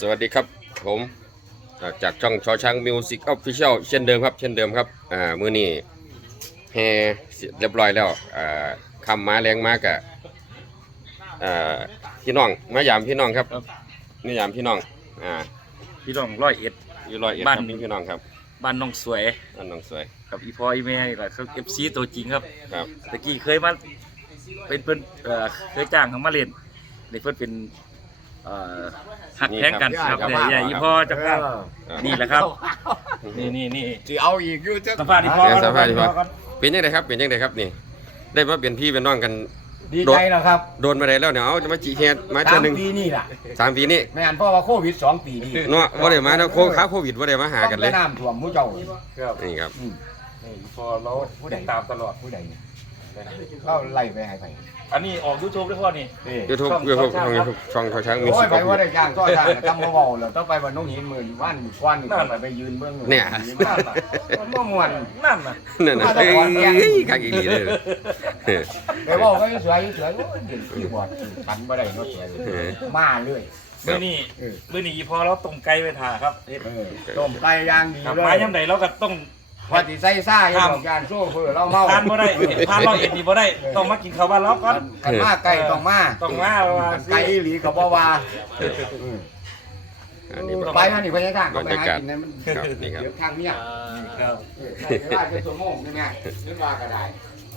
สวัสดีครับผมอ่าจากช่องชอช้างมิวสิกออฟฟิเชียลเช่นเดิมครับ เช่นเดิมครับอ่ามื้อนี้แฮเสร็จเรียบร้อยแล้วอ่าคำมาแรงมากอะอ่าพี่น้องมายามพี่น้องครับมายามพี่น้องอ่าพี่น้องร้อยเอ็ดอยู่ร้อยเอ็ดคบ้ารันบพี่น้องครับบ้านน้องสวยอันน้องสวยกับอีพออีแม่นี่แหละคือเอฟซีตัวจริงครับครับตะกี้เคยมาเป็นเพิ่นเอ่อเคยจ้างเขามาเล่นนี่เพิ่นเป็น เอ่อหักแพงกันครับเนี่ยเนี่ยอีพอจะพาพนี่แหละครับ นี่นี่นี่สิเอาอีกอยู่จักสัมภาษณ์อีพอเดี๋ยวสัมภาษณ์อีพอก่อนเป็นยังไงครับ เป็นยังไงครับนี่ ได้มาเป็นพี่เป็นน้องกัน ดีใจแล้วครับ โดนมาได้แล้วเนี่ยเอาจะมาจีเฮดมาสาเทื่อมหนึงปีนี่ล่ะสามปีนี้ไม่งั้นเพราะว่าโควิดสองปีนี่เนาะบ่ได้มาแล้วโคค้าโควิดบ่ได้มาหากันเลยต้องไปน้ำท่วมผู้เจ้าครับนี่ครับอืมนี่อีพอเราติดตามตลอดผู้ใดเนี่ย เขาไล่ไปให้ไปอันนี้ออกยูทูบด้วยพ่อนี่ นี่ YouTube ช่อง YouTube ช่ช่อองงครับ YouTube ช่องเขาช้างมิวโอ้สิยกไปว่าได้จ้างก็จ้างจำมาเบาแล้วต้องไปวันน้องหินหมื่นวันกว้านนี่นั่นไปไปยืนเบื้องเนี่ยมันบ่ม่วน นั่นน่ะนั่นน่ะมาแต่เอ้ก่อนแกยกักอีหลีเลยเออ ไปบอกก็สวยสวยโอ้ยเด่นขี้บอดปันบ่ได้เนาะสวยเออ มาเรื่อยครัมื้บอนี้เออ มื้อนี้อีพอเราตรงไกลไปถ่าครับเฮ็ดเออต้มไก่ย่างดีกลับเลยมาย่ำใดเราก็ต้อง พอสิใส่ซ่าอยู่ดอกยานโซ่เพื่อเราเมาทานบ่ได้ทานเราเห็นดีบ่ได้ ต้องมากินข้าวบ้านเราก่อน กันมาไก่ต้องมาต้องมาว่าไก่อีหลีกับบ่ว่าอืมอันนี้แบบไปมานี่พญาทางก็ไปหากินนะมันครับนี่ครับเดี๋ยวทางเนี้ยครับเออใช้เวลาเป็นชั่วโมงใช่ไหมนึกว่าก็ได้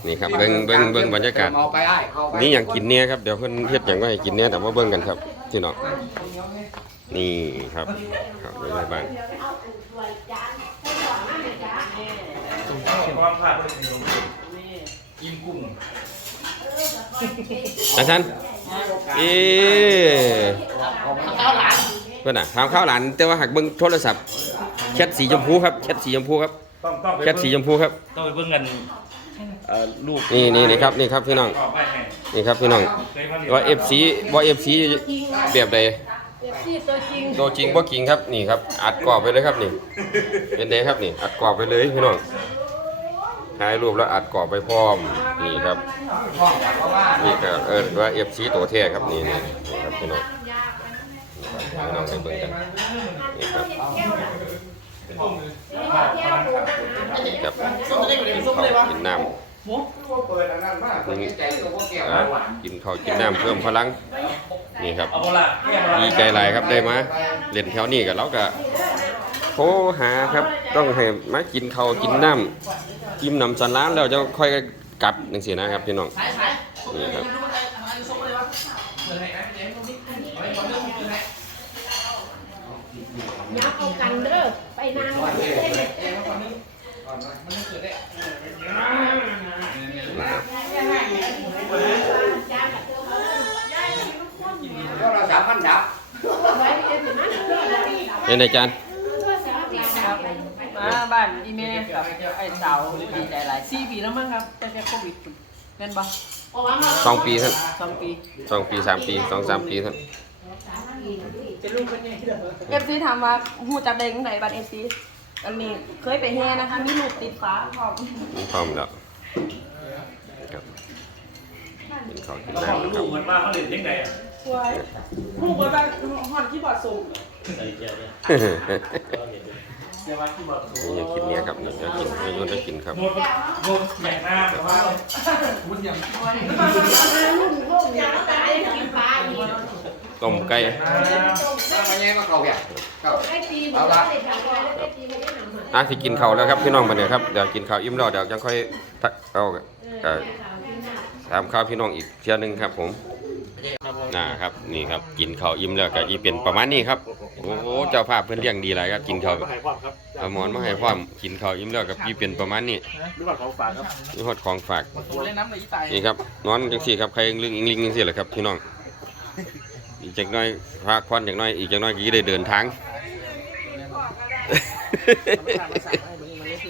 นี่ครับเบิ่งเบิ่งเบิ่งบรรยากาศเอาไปได้เอาไปนี่อย่างกินเนี่ยครับเดี๋ยวเพิ่นเฮ็ดหยังไว้ให้กินเนี่ยแต่ว่าเบิ่งกันครับพี่น้องนี่ครับครับในบ้าน ความพลาดบ่ได้เป็นของผมอิ่มกุ้งอาจารย์เอ๊ะเพิ่นน่ะถามข้าวหลานแต่ว่าหักเบิ่งโทรศัพท์แชทสีชมพูครับแชทสีชมพูครับต้องต้องไปแชทสีชมพูครับต้องไปเบิ่งกันเอ่อลูกนี่นี่นี่ครับนี่ครับพี่น้องออกไปให้นี่ครับพี่น้องเคยมาเรียนว่า FC ว่า FC แบบใดเอฟซีตัวจริงตัวจริงบ่จริงครับนี่ครับอัดกรอบไปเลยครับนี่เป็นไงครับนี่อัดกรอบไปเลยพี่น้อง ถ่ายรูปแล้วอัดกรอบไปพร้อมนี่ครับเพราะว่านี่ก็เออว่า FC ตัวแท้ครับนี่นี่นี่ครับพี่น้องพี่น้องไปเบิ่งกันนี่ครับนี่ครับข้าวกินน้ำเปิดอันนั้นมากนี่ใจก็บ่แก้วอ่ากินข้าวกินน้ำเพิ่มพลังนี่ครับเอาบ่ล่ะแยกบ่ดีล่ะใจหลายครับได้มาเล่นแถวนี้กับเราก็โทรหาครับต้องให้มากินข้าวกินน้ำ กินน้ำสันร้านแล้วจะค่อยกลับจังซี่นะครับพี่น้องนี่ครับยับเอากันเด้อไปนางวันเด้อโทรศัพท์มันดับไว้เอ็มสิมันเด้อเป็นไงจาน มาบ้านอีเมลกับไอ้เต๋าดีใจหลายสี่ปีแล้วมั้งครับแต่แค่โควิดแม่นปะสองปีท่านสองปีสองปีสามปีสองสามปีท่านเอฟซีถามว่าหูจักเด็กไหนบ้านเอฟซีอันนี้เคยไปแห่นะคะมีลูกติดฟ้าพร้อมพร้อมแล้วครับกินข้าวกินต้องบอกน้ำนะคลูรับกมันว่าเขาเล่นยังไงอะสวยลูกเปิดบ้านฮอนที่บอร์ดสูง เดี๋ยวมาที่บอกนี่อยากกินเนี่ยครับนี่อยากกินให้ยุ่นได้กินครับหมดหมดแบ่งหน้าแต่ว่ารุ่นพวกนี้ตายกินปลาอีกต้มไก่มาแย่มาเข้าแก่เข้าได้ตีบ่ได้ทำได้ตีบ่ได้ทำอะที่กินข้าวแล้วครับพี่น้องมาเนี่ยครับเดี๋ยวกินข้าวอิ่มแล้วเดี๋ยวยังค่อยทักเอาเอ่อถามข้าวพี่น้องอีกเที่ยหนึงครับผม นะครับนี่ครับกินข้าวอิ่มแล้วก็อีเป็นประมาณนี้ครับโอ้โหเจ้าภาพเพิ่นเลี้ยงดีหลายครับกินข้าวเอาหมอนมาให้พร้อมกินข้าวอิ่มแล้วกับอีเป็นประมาณนี้ดูว่าของฝากครับนี่ฮอดของฝากเล่นน้ำเลยตายนี่ครับนอนจังซี่ครับใครลึงอิงลิงจังซี่แหละครับพี่น้องอีกจักหน้อยพักผ่อนจักหน้อยอีกจักหน้อยก็สิได้เดินทาง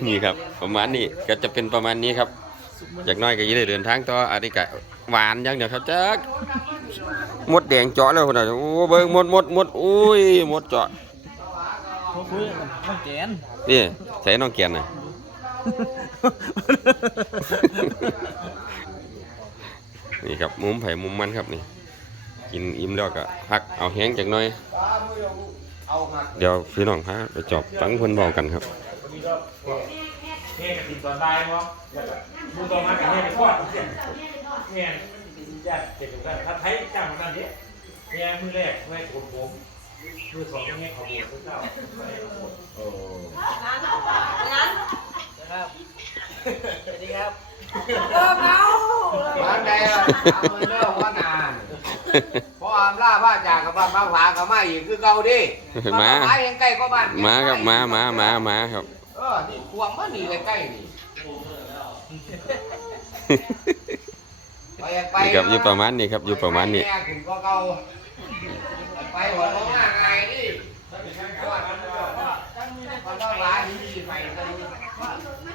นี่ครับประมาณนี้ก็จะเป็นประมาณนี้ครับจากหน้อยก็จะได้เดินทางต่ออันนี้ก็หวานอย่างเดียวครับจัก มดแดงเจาะแล้วคนน่ะโอ้เบิ่งมดมดมดอุ้ยมดเจาะเขาคุยต้องแกนนี่ใส่น้องแกนน่ะ นี่ครับมุมไผ่มุมมันครับนี่ กินอิ่มแล้วก็พักเอาแห้งจากหน้อยเอามาเดี๋ยวพี่น้องพาไปจอบฟังเพิ่นบอกกันครับวันนี้ก็เทกันติดตอนบ่ายเนาะดูต่อมากันเนี่ยทอดเนี่ย ญาติเด็กกันถ้าไทยจ้างมากันเนี่ยเนี่ยมือแรกไม่ผมผมมือสองเนี่ยเขาบวชเจ้าโอ้เริ่มแล้วบ้านใดอะเอามือเริ่มว่านานพออามล่าผ้าจากกับบ้านบางผากับมาอีกคือเก่าดิมาบ้นบงผยังใกล้ก็บ้านมาครับมามามามาครับเออนี่ควงมันนี่ใกล้ๆนี่ไปไป นี่ครับอยู่ประมาณนี้ครับอยู่ประมาณนี้แขึ้นก็เก่าไปหัวลงหน้าไงนี่มันก็ร้ายดีไปกัน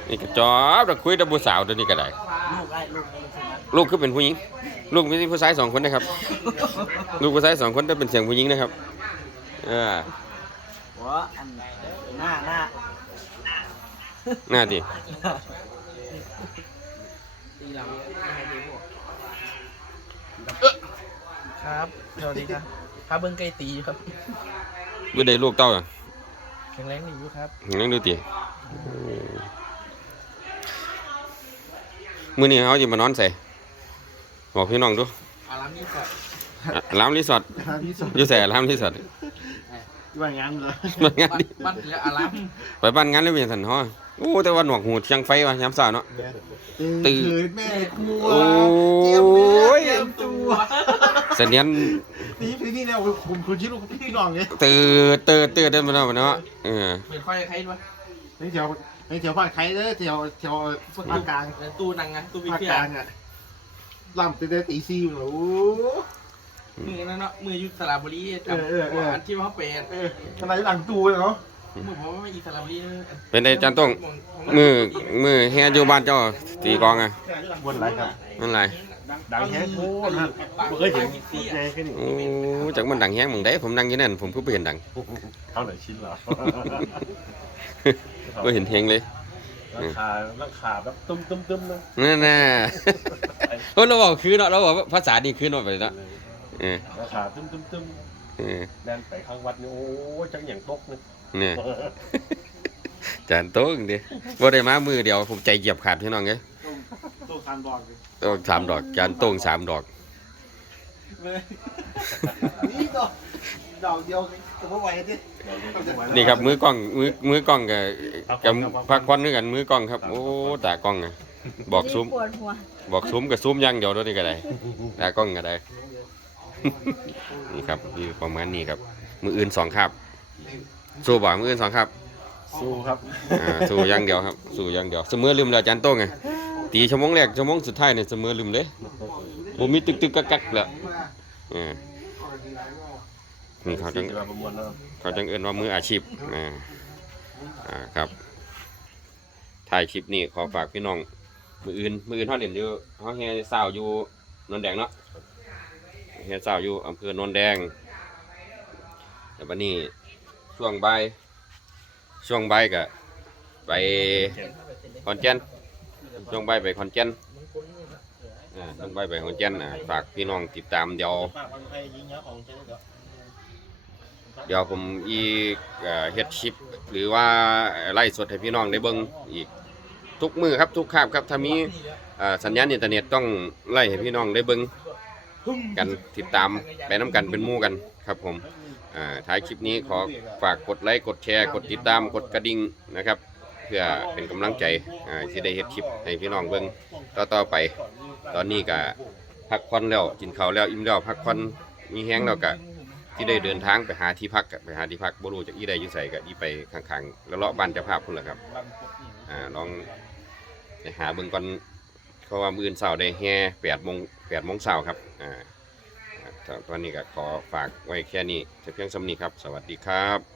นี่ก็จอบเราคุยกับผู้สาวตัวนี้ก็ได้ ลูกคือเป็นผู้หญิง ลูกมีผู้ชายสองคนนะครับ ลูกผู้ชายสองคนแต่เป็นเสียงผู้หญิงนะครับเออหัวอันหน้าหน้าหน้าดิ ครับสวัสดีครับพาเบิ้งไก่ตีอยู่ครับบ่ได้ลูกเต้าอะแข็งแรงดีอยู่ครับเห็นนั่งดูติมื้อนี้เขาจะมานอนใส่บอกพี่น้องดูอารัมนี่ก่อนอะอารามรีสอร์ทอารัมนี่สดอยู่ใส่อารามรีสอร์ท ว่างานเลยบ้านงานดิบ้านแล้วอารัมไปบ้านงานเลยเป็นสันฮ้อโอ้แต่ว่าหนวกหูเชียงไฟว่ะยามเช้าเนาะ ตื่นตื่นแม่ครัวโอ้เตรียมเนื้อยเตรียมตัวเสนียนนี่พี่นี่เนี่ยผมคุณชิดลูกพี่น้องไงตื่นตื่นตื่นได้มาเนาะเนาะเออเป็นค่อยใครด้วยนี่แถวนี่แถวภาคไทยเลยแถวแถวภาคกลางตู้นังไงตู้วิภาคเทียกลางอะลำตีได้ตีซีอยู่แล้ว มือนั่นเนาะมือยุทธสระบุรีเออเออเออ อันที่ว่าเขาเป็นเออขนาดหลังตู้เลยเนาะมือผมว่าไม่อีสระบุรีเป็นไดจันต้อง มือมือเฮียอยู่บ้านเจ้าตีกลองอะบนไรครับ นั่นไรดังแค่โอ้นะผมเคยเห็นพูดไงแค่นี้โอ้จักมันดังแฮงมึงได้ผมนั่งอยู่นั่นผมก็บ่เห็นดังเท่าไหร่ชิ้นเหรอบ่เห็นเฮงเลยราคาราคาแบบตุ้มตุ้มตุ้มนะนั่นน่ะโอ้เราบอกคือเนาะเราบอกว่าภาษานี่คือเนาะไปเนาะ เออราคาตุ้มตุ้มตุ้มเออแดนไปข้างวัดนี่โอ้จังอย่างตกเลยเนี่ยจานโต๊ะจังดิบ่ได้มามือเดียวผมใจเหยียบขาดพี่น้องเอ้ยตู้คันบอกเลยโต๊ะสามดอกจานโต้งสามดอกนี่ก็ดอกเดียวจะพอไหวดินี่ครับมือกล้องมือมือกล้องกับกับพักผ่อนด้วยกันมือกล้องครับโอ้ตากล้องอะบอกซุ้มปวดหัวบอกซุ้มกับซุ้มอย่างเดียวด้วยนี่ก็ได้ตากล้องก็ได้ นี่ครับมีประมาณนี้ครับ มืออื่นสองครับ สู้บ่มืออื่นสองครับ สู้ครับอ่าสู้อย่างเดียวครับ สู้อย่างเดียว เสมอลืมแล้วอาจานโต้งไง ตีชั่วโมงแรกชั่วโมงสุดท้ายเนี่ยเสมอลืมเลยบ่มีตึกตึกกักกักแล้วอ่านี่เขาจังจะมาประมวลแล้วเขาจังเอิ้นว่ามืออาชีพอ่าอ่าครับถ่ายคลิปนี้ขอฝากพี่น้องมืออื่นมืออื่นเขาเล่นอยู่เขาแห่สาวอยู่นนแดงเนาะ แห่สาอยู่อำเภอโนนแดงแต่วันนี้ช่วงใบช่วงใบก็ไปขอนแก่นช่วงใบไปขอนแก่นช่วงใบไปขอนแก่นฝากพี่น้องติดตามเดี๋ยวเดี๋ยวผมอีกเฮ็ดคลิป หรือว่าไล่สดให้พี่น้องได้เบิ่งอีกทุกมือครับทุกคาบครับถ้ามีสัญญาณอินเทอร์เน็ตต้องไล่ให้พี่น้องได้เบิ่ง กันติดตามไปน้ำกันเป็นมู่กันครับผมท้ายคลิปนี้ขอฝากกดไลค์กดแชร์ กดติดตามกดกระดิ่งนะครับ เพื่อเป็นกำลังใจที่ได้เฮ็ดคลิปให้พี่น้องเบิ่งต่อๆไป ตอนนี้ก็พักผ่อนแล้วกินข้าวแล้วอิ่มแล้วพักผ่อนมีแห้งแล้วก็ที่ได้เดินทางไปหาที่พักไปหาที่พักบ่รู้จากอีใดยู่ไสก็อีไปข้างๆ แล้วเลาะบ้านเจ้าภาพพุ่นแหละครับลองไปหาเบิ่งก่อน เขาว่ามื่นเสาร์ได้แฮ่8โมงแปดโมงเสาร์ครับอ่าตอนนี้ก็ขอฝากไว้แค่นี้จะเพียงสำนี้ครับ สวัสดีครับ